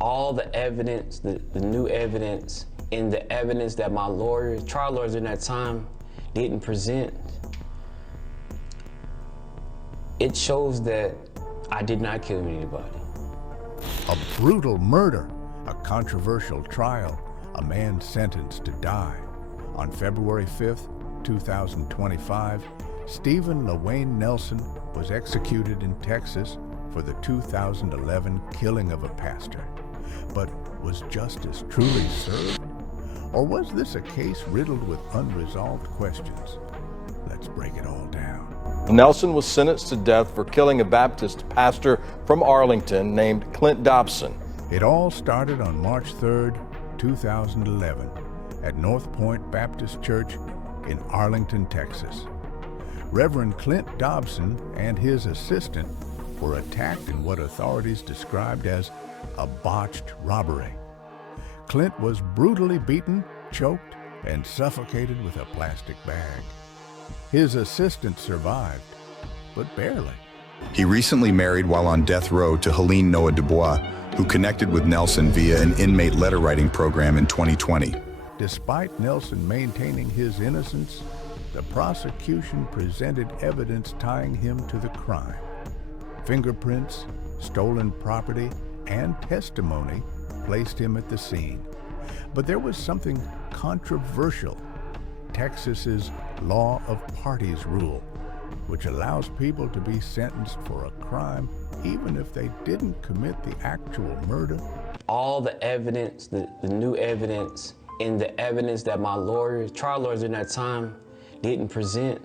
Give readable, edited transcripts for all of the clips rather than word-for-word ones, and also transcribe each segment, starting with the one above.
all the evidence, the new evidence, and the evidence that my trial lawyers in that time didn't present, it shows that I did not kill anybody. A brutal murder, a controversial trial, a man sentenced to die. On February 5th, 2025, Stephen LaWayne Nelson was executed in Texas for the 2011 killing of a pastor. But was justice truly served? Or was this a case riddled with unresolved questions? Let's break it all down. Nelson was sentenced to death for killing a Baptist pastor from Arlington named Clint Dobson. It all started on March 3rd, 2011, at North Point Baptist Church in Arlington, Texas. Reverend Clint Dobson and his assistant were attacked in what authorities described as a botched robbery. Clint was brutally beaten, choked, and suffocated with a plastic bag. His assistant survived, but barely. He recently married while on death row to Helene Noah Dubois, who connected with Nelson via an inmate letter-writing program in 2020. Despite Nelson maintaining his innocence, the prosecution presented evidence tying him to the crime. Fingerprints, stolen property, and testimony placed him at the scene. But there was something controversial. Texas's law of parties rule, which allows people to be sentenced for a crime even if they didn't commit the actual murder. All the evidence, the new evidence, and the evidence that my trial lawyers in that time didn't present,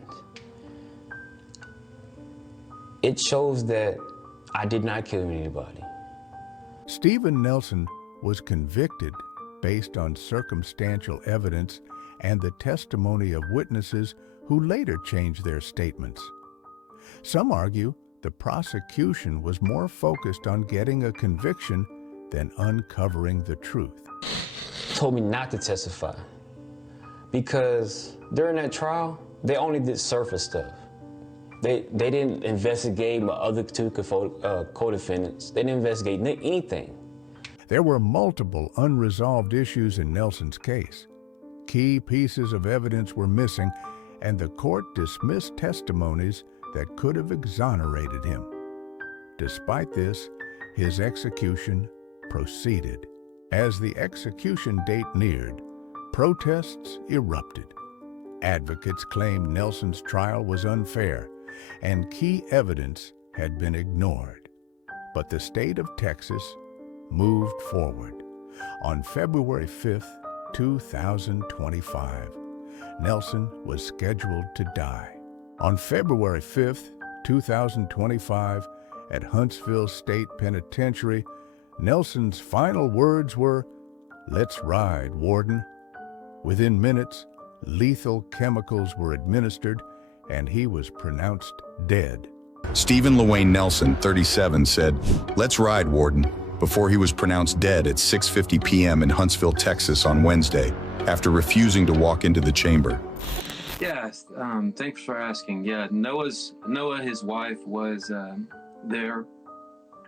it shows that I did not kill anybody. Stephen Nelson was convicted based on circumstantial evidence and the testimony of witnesses who later changed their statements. Some argue the prosecution was more focused on getting a conviction than uncovering the truth. Told me not to testify because during that trial, they only did surface stuff. They didn't investigate my other two co-defendants. They didn't investigate anything. There were multiple unresolved issues in Nelson's case. Key pieces of evidence were missing, and the court dismissed testimonies that could have exonerated him. Despite this, his execution proceeded. As the execution date neared, protests erupted. Advocates claimed Nelson's trial was unfair, and key evidence had been ignored. But the state of Texas moved forward. On February 5th, 2025, Nelson was scheduled to die. On February 5th, 2025, at Huntsville State Penitentiary, Nelson's final words were, "Let's ride, Warden." Within minutes, lethal chemicals were administered, and he was pronounced dead. Stephen LaWayne Nelson, 37, said, "Let's ride, Warden," before he was pronounced dead at 6:50 p.m. in Huntsville, Texas on Wednesday, after refusing to walk into the chamber. Yes, thanks for asking. Yeah, Noah, his wife, was there,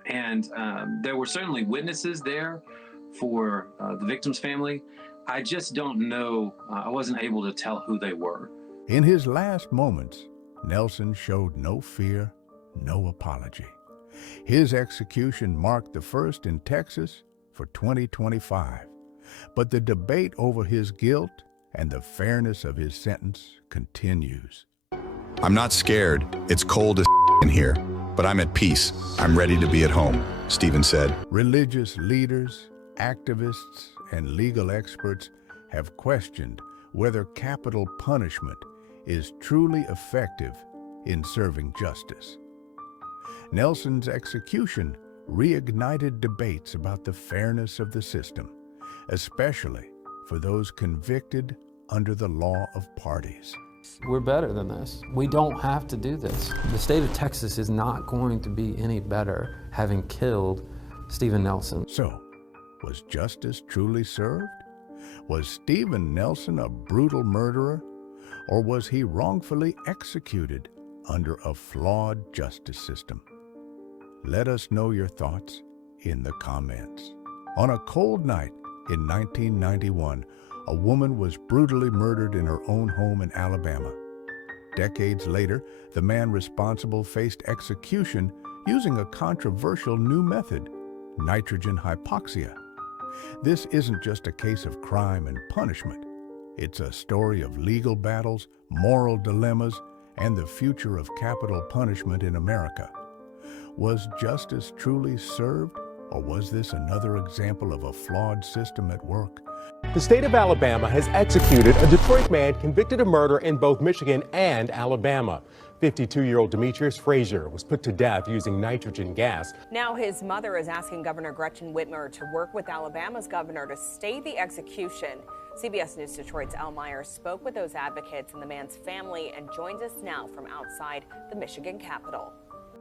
and there were certainly witnesses there for the victim's family. I just don't know, I wasn't able to tell who they were. In his last moments, Nelson showed no fear, no apology. His execution marked the first in Texas for 2025, but the debate over his guilt and the fairness of his sentence continues. "I'm not scared. It's cold as in here, but I'm at peace. I'm ready to be at home," Stephen said. Religious leaders, activists, and legal experts have questioned whether capital punishment is truly effective in serving justice. Nelson's execution reignited debates about the fairness of the system, especially for those convicted under the law of parties. We're better than this. We don't have to do this. The state of Texas is not going to be any better having killed Stephen Nelson. So, was justice truly served? Was Stephen Nelson a brutal murderer, or was he wrongfully executed under a flawed justice system? Let us know your thoughts in the comments. On a cold night in 1991, a woman was brutally murdered in her own home in Alabama. Decades later, the man responsible faced execution using a controversial new method, nitrogen hypoxia. This isn't just a case of crime and punishment. It's a story of legal battles, moral dilemmas, and the future of capital punishment in America. Was justice truly served, or was this another example of a flawed system at work? The state of Alabama has executed a Detroit man convicted of murder in both Michigan and Alabama. 52-year-old Demetrius Frasier was put to death using nitrogen gas. Now his mother is asking Governor Gretchen Whitmer to work with Alabama's governor to stay the execution. CBS News Detroit's Al Meyer spoke with those advocates and the man's family and joins us now from outside the Michigan Capitol.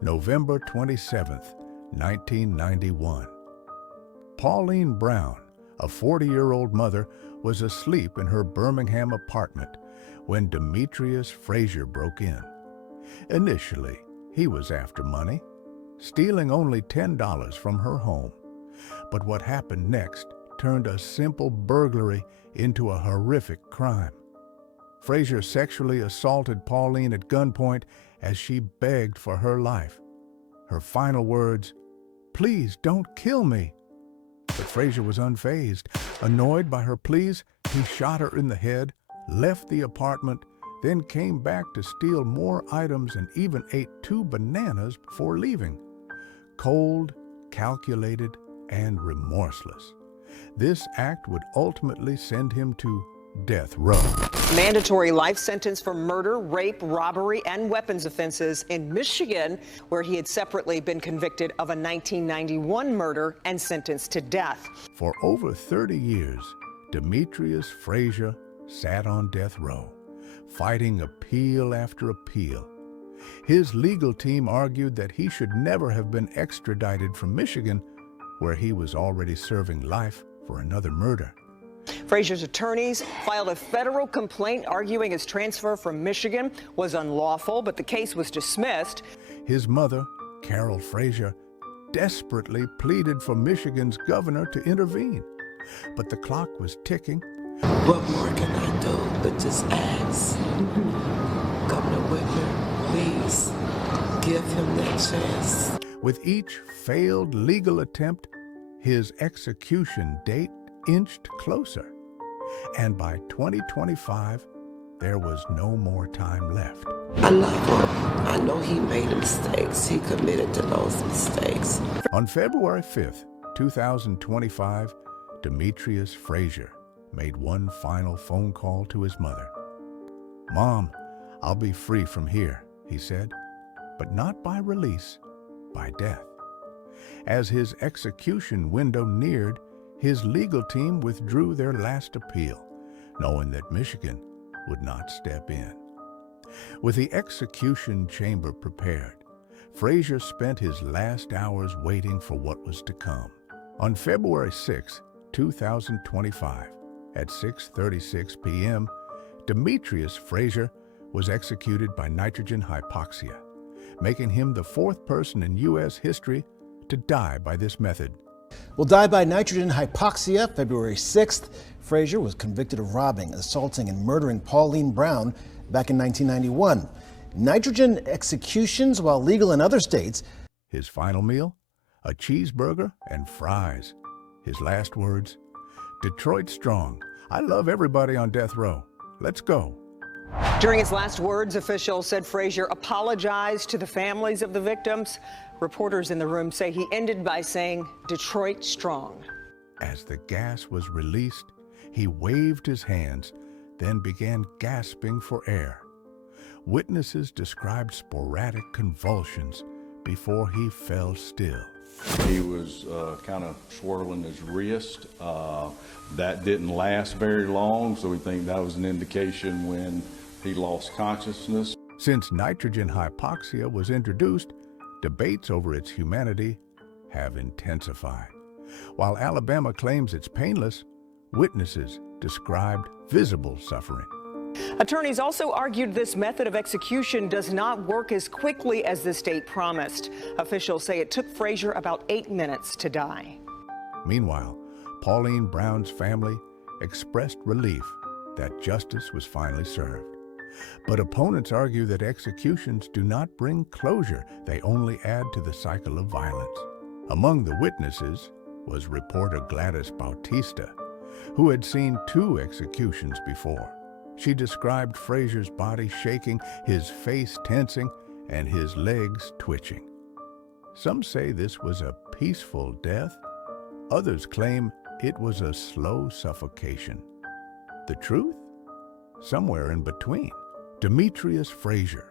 November 27th, 1991. Pauline Brown, a 40-year-old mother, was asleep in her Birmingham apartment when Demetrius Frasier broke in. Initially, he was after money, stealing only $10 from her home. But what happened next turned a simple burglary into a horrific crime. Frasier sexually assaulted Pauline at gunpoint as she begged for her life. Her final words, "Please don't kill me." But Frasier was unfazed. Annoyed by her pleas, he shot her in the head, left the apartment, then came back to steal more items and even ate 2 bananas before leaving. Cold, calculated, and remorseless. This act would ultimately send him to death row. Mandatory life sentence for murder, rape, robbery, and weapons offenses in Michigan, where he had separately been convicted of a 1991 murder and sentenced to death. For over 30 years, Demetrius Frasier sat on death row, fighting appeal after appeal. His legal team argued that he should never have been extradited from Michigan, where he was already serving life for another murder. Frasier's attorneys filed a federal complaint arguing his transfer from Michigan was unlawful, but the case was dismissed. His mother, Carol Frasier, desperately pleaded for Michigan's governor to intervene. But the clock was ticking. What more can I do but just ask? Governor Whitmer, please give him that chance. With each failed legal attempt, his execution date inched closer. And by 2025, there was no more time left. I love him. I know he made mistakes. He committed to those mistakes. On February 5th, 2025, Demetrius Frasier made one final phone call to his mother. "Mom, I'll be free from here," he said, but not by release, by death. As his execution window neared, his legal team withdrew their last appeal, knowing that Michigan would not step in. With the execution chamber prepared, Frasier spent his last hours waiting for what was to come. On February 6, 2025, at 6:36 p.m., Demetrius Frasier was executed by nitrogen hypoxia, making him the 4th person in U.S. history to die by this method. Will die by nitrogen hypoxia. February 6th, Frasier was convicted of robbing, assaulting, and murdering Pauline Brown back in 1991. Nitrogen executions, while legal in other states. His final meal? A cheeseburger and fries. His last words? "Detroit strong. I love everybody on death row. Let's go." During his last words, officials said Frasier apologized to the families of the victims. Reporters in the room say he ended by saying, "Detroit strong." As the gas was released, he waved his hands, then began gasping for air. Witnesses described sporadic convulsions before he fell still. He was kind of swirling his wrist. That didn't last very long, so we think that was an indication when he lost consciousness. Since nitrogen hypoxia was introduced, debates over its humanity have intensified. While Alabama claims it's painless, witnesses described visible suffering. Attorneys also argued this method of execution does not work as quickly as the state promised. Officials say it took Frasier about 8 minutes to die. Meanwhile, Pauline Brown's family expressed relief that justice was finally served. But opponents argue that executions do not bring closure, they only add to the cycle of violence. Among the witnesses was reporter Gladys Bautista, who had seen 2 executions before. She described Frasier's body shaking, his face tensing, and his legs twitching. Some say this was a peaceful death. Others claim it was a slow suffocation. The truth? Somewhere in between. Demetrius Frasier,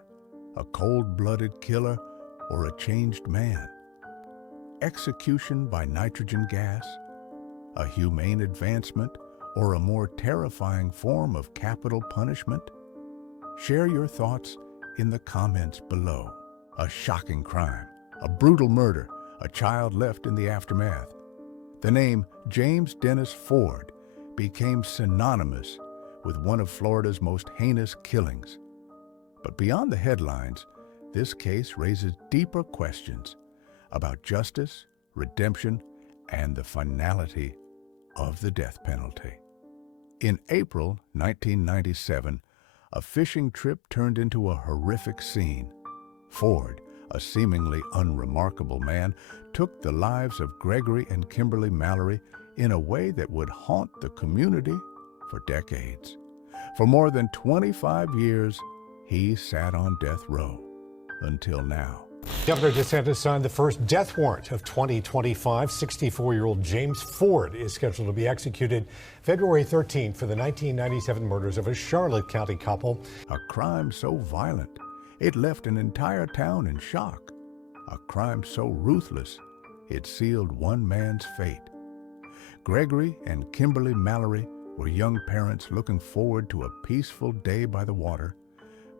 a cold-blooded killer or a changed man? Execution by nitrogen gas? A humane advancement or a more terrifying form of capital punishment? Share your thoughts in the comments below. A shocking crime, a brutal murder, a child left in the aftermath. The name James Dennis Ford became synonymous with one of Florida's most heinous killings. But beyond the headlines, this case raises deeper questions about justice, redemption, and the finality of the death penalty. In April 1997, a fishing trip turned into a horrific scene. Ford, a seemingly unremarkable man, took the lives of Gregory and Kimberly Mallory in a way that would haunt the community for decades. For more than 25 years, he sat on death row until now. Governor DeSantis signed the first death warrant of 2025. 64-year-old James Ford is scheduled to be executed February 13th for the 1997 murders of a Charlotte County couple. A crime so violent, it left an entire town in shock. A crime so ruthless, it sealed one man's fate. Gregory and Kimberly Mallory were young parents looking forward to a peaceful day by the water,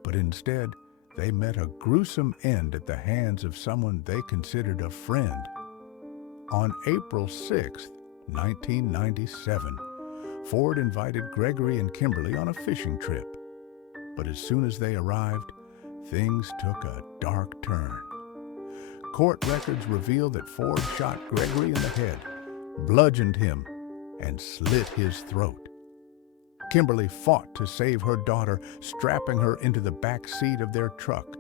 but instead, they met a gruesome end at the hands of someone they considered a friend. On April 6, 1997, Ford invited Gregory and Kimberly on a fishing trip. But as soon as they arrived, things took a dark turn. Court records reveal that Ford shot Gregory in the head, bludgeoned him, and slit his throat. Kimberly fought to save her daughter, strapping her into the back seat of their truck.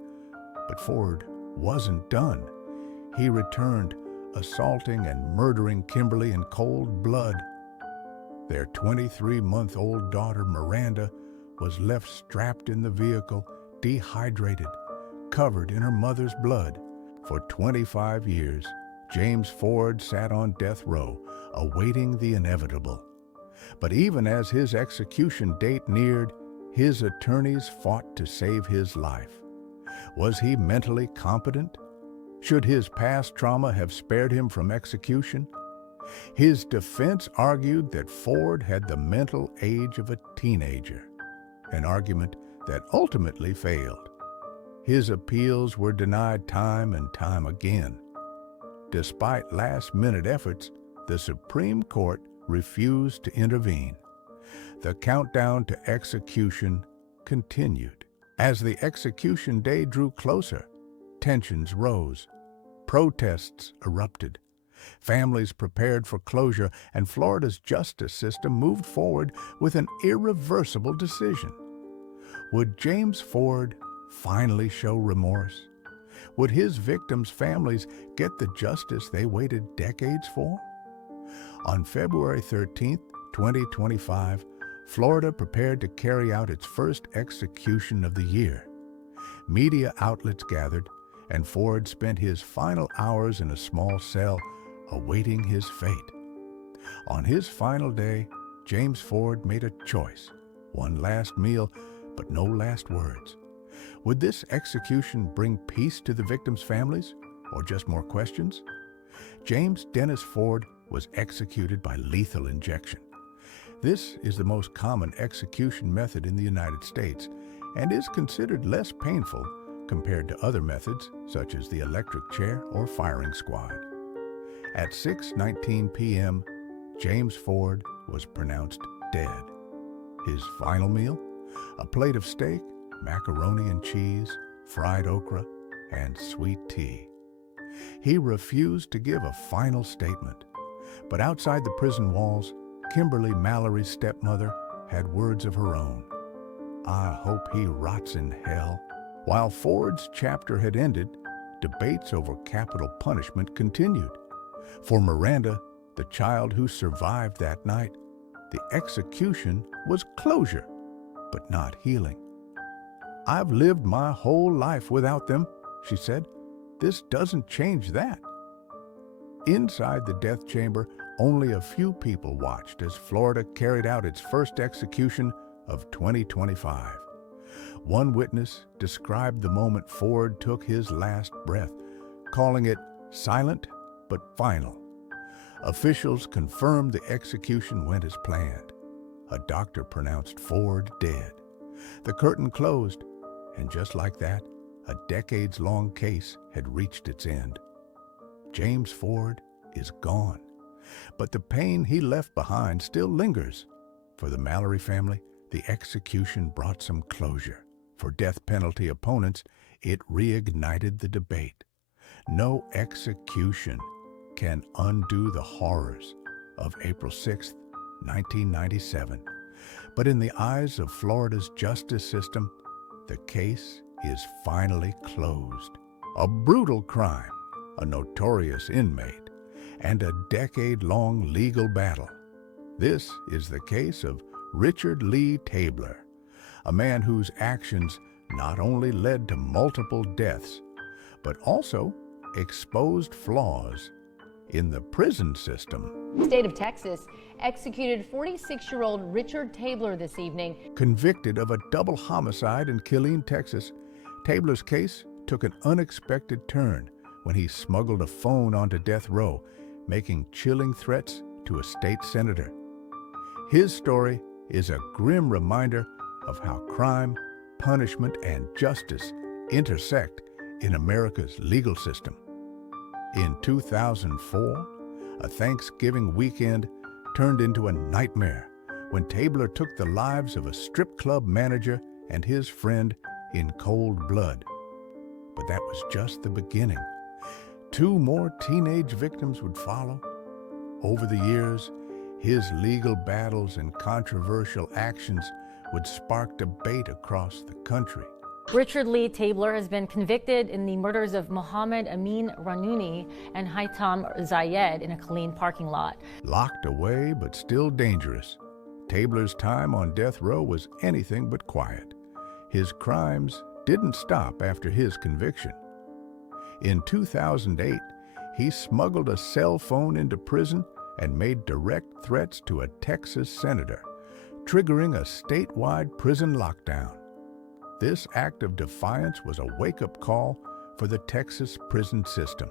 But Ford wasn't done. He returned, assaulting and murdering Kimberly in cold blood. Their 23-month-old daughter, Miranda, was left strapped in the vehicle, dehydrated, covered in her mother's blood. For 25 years, James Ford sat on death row, awaiting the inevitable. But even as his execution date neared, his attorneys fought to save his life. Was he mentally competent? Should his past trauma have spared him from execution? His defense argued that Ford had the mental age of a teenager, an argument that ultimately failed. His appeals were denied time and time again. Despite last-minute efforts, the Supreme Court refused to intervene. The countdown to execution continued. As the execution day drew closer, tensions rose. Protests erupted. Families prepared for closure, and Florida's justice system moved forward with an irreversible decision. Would James Ford finally show remorse? Would his victims' families get the justice they waited decades for? On February 13, 2025, Florida prepared to carry out its first execution of the year. Media outlets gathered, and Ford spent his final hours in a small cell awaiting his fate. On his final day, James Ford made a choice. One last meal, but no last words. Would this execution bring peace to the victims' families, or just more questions? James Dennis Ford was executed by lethal injection. This is the most common execution method in the United States and is considered less painful compared to other methods such as the electric chair or firing squad. At 6:19 p.m., James Ford was pronounced dead. His final meal? A plate of steak, macaroni and cheese, fried okra, and sweet tea. He refused to give a final statement. But outside the prison walls, Kimberly Mallory's stepmother had words of her own. "I hope he rots in hell." While Ford's chapter had ended, debates over capital punishment continued. For Miranda, the child who survived that night, the execution was closure, but not healing. "I've lived my whole life without them," she said. "This doesn't change that." Inside the death chamber, only a few people watched as Florida carried out its first execution of 2025. One witness described the moment Ford took his last breath, calling it silent but final. Officials confirmed the execution went as planned. A doctor pronounced Ford dead. The curtain closed, and just like that, a decades-long case had reached its end. James Ford is gone, but the pain he left behind still lingers. For the Mallory family, the execution brought some closure. For death penalty opponents, it reignited the debate. No execution can undo the horrors of April 6, 1997. But in the eyes of Florida's justice system, the case is finally closed. A brutal crime, a notorious inmate, and a decade-long legal battle. This is the case of Richard Lee Tabler, a man whose actions not only led to multiple deaths, but also exposed flaws in the prison system. The state of Texas executed 46-year-old Richard Tabler this evening. Convicted of a double homicide in Killeen, Texas, Tabler's case took an unexpected turn when he smuggled a phone onto death row, making chilling threats to a state senator. His story is a grim reminder of how crime, punishment, and justice intersect in America's legal system. In 2004, a Thanksgiving weekend turned into a nightmare when Tabler took the lives of a strip club manager and his friend in cold blood. But that was just the beginning. 2 more teenage victims would follow. Over the years, his legal battles and controversial actions would spark debate across the country. Richard Lee Tabler has been convicted in the murders of Mohammed Amin Ranuni and Haitham Zayed in a Killeen parking lot. Locked away but still dangerous, Tabler's time on death row was anything but quiet. His crimes didn't stop after his conviction. In 2008, he smuggled a cell phone into prison and made direct threats to a Texas senator, triggering a statewide prison lockdown. This act of defiance was a wake-up call for the Texas prison system.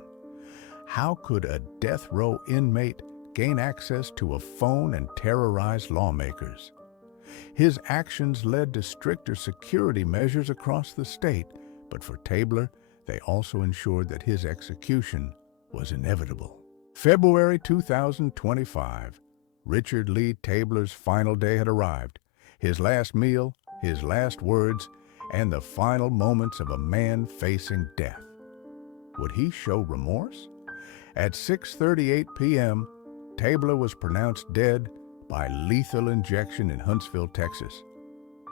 How could a death row inmate gain access to a phone and terrorize lawmakers? His actions led to stricter security measures across the state, but for Tabler, they also ensured that his execution was inevitable. February 2025, Richard Lee Tabler's final day had arrived. His last meal, his last words, and the final moments of a man facing death. Would he show remorse? At 6:38 p.m., Tabler was pronounced dead by lethal injection in Huntsville, Texas.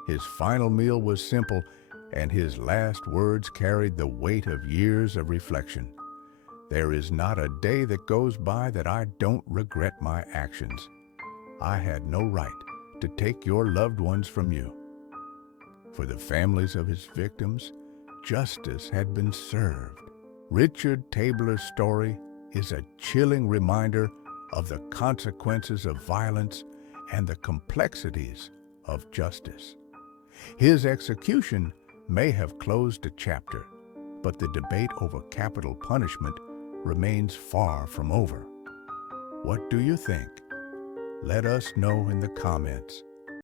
His final meal was simple, and his last words carried the weight of years of reflection. "There is not a day that goes by that I don't regret my actions. I had no right to take your loved ones from you." For the families of his victims, justice had been served. Richard Tabler's story is a chilling reminder of the consequences of violence and the complexities of justice. His execution may have closed a chapter, but the debate over capital punishment remains far from over. What do you think? Let us know in the comments.